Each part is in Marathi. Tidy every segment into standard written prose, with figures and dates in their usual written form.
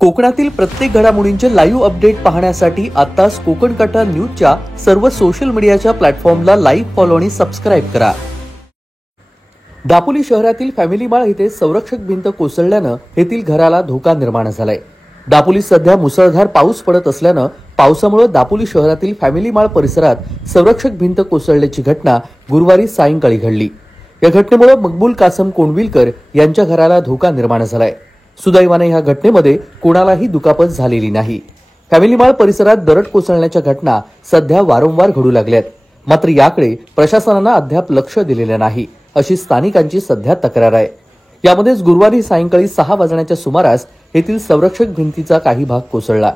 कोकणातील प्रत्येक घडामोडींचे लाईव्ह अपडेट पाहण्यासाठी आताच कोकण कट्टा न्यूजच्या सर्व सोशल मीडियाच्या प्लॅटफॉर्मला लाईक, फॉलो आणि सबस्क्राईब करा। दापोली शहरातील फॅमिली माळ येथे संरक्षक भिंत कोसळल्यानं येथील घराला धोका निर्माण झालाय। दापोलीत सध्या मुसळधार पाऊस पडत असल्यानं पावसामुळे दापोली शहरातील फॅमिली माळ परिसरात संरक्षक भिंत कोसळल्याची घटना गुरुवारी सायंकाळी घडली। या घटनेमुळे मकबूल कासम कोंडविलकर यांच्या घराला धोका निर्माण झालाय। सुदैवाने या घटनेमध्ये कोणालाही दुखापत झालेली नाही। फॅमिली माळ परिसरात दरड कोसळण्याच्या घटना सध्या वारंवार घडू लागल्यात, मात्र याकडे प्रशासनाने अद्याप लक्ष दिलेले नाही अशी स्थानिकांची सध्या तक्रार आहे। यामध्येच गुरुवारी सायंकाळी 6 वाजण्याच्या सुमारास येथील संरक्षक भिंतीचा काही भाग कोसळला।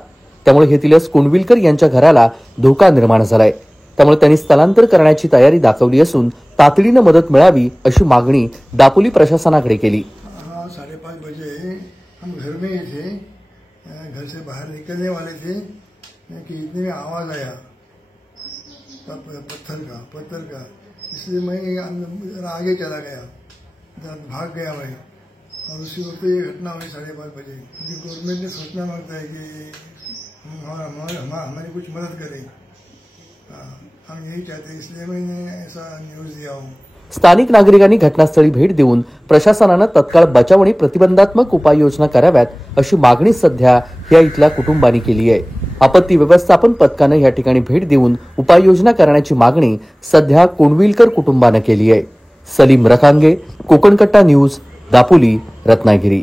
त्यामुळे येथीलच कोंडविलकर यांच्या घराला धोका निर्माण झालाय। त्यामुळे त्यांनी स्थलांतर करण्याची तयारी दाखवली असून तातडीने मदत मिळावी अशी मागणी दापोली प्रशासनाकडे केली। 5:30 बजे हम घर में थे, घर से बाहर निकलने वाले थे कि इतने में आवाज़ आया पत्थर का। इसलिए मैं आगे चला गया, भाग गया मैं, और उसी वक्त ये घटना हुई 5:30 बजे। गवर्नमेंट ने सोचना मांगता है कि हमारी कुछ मदद करें, हम यही चाहते हैं, इसलिए मैंने ऐसा न्यूज़ दिया हूँ। स्थानिक नागरिकांनी घटनास्थळी भेट देऊन प्रशासनाने तत्काळ बचाव आणि प्रतिबंधात्मक उपाययोजना कराव्यात अशी मागणी सध्या या इथल्या कुटुंबांनी केली आहे। आपत्ती व्यवस्थापन पथकाने या ठिकाणी भेट देऊन उपाययोजना करण्याची मागणी सध्या कोंडविलकर कुटुंबाने केली आहे। सलीम रखांगे, कोकण कट्टा न्यूज, दापोली, रत्नागिरी।